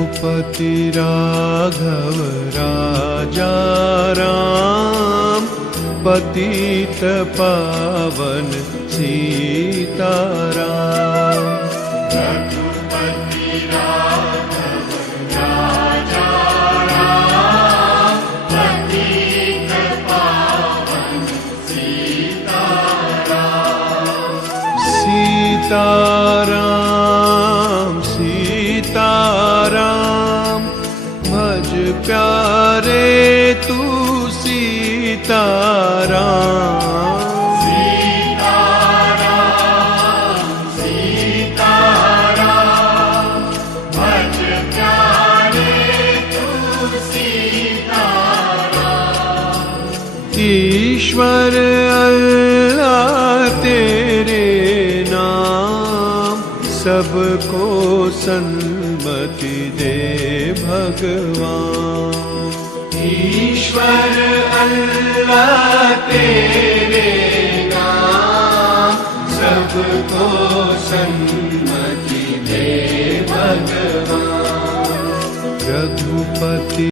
रघुपति राघव राजा राम, पतित पावन सीताराम। रघुपति राघव राजा राम, पतित पावन सीताराम। सीताराम सीताराम, भज प्यारे तू सीताराम। सीताराम सीताराम, भज प्यारे तू सीताराम। ईश्वर अल्लाह तेरे नाम, सबको सन्मति दे भगवान। ईश्वर अल्लाह तेरे नाम, सबको सन्मति दे भगवान। रघुपति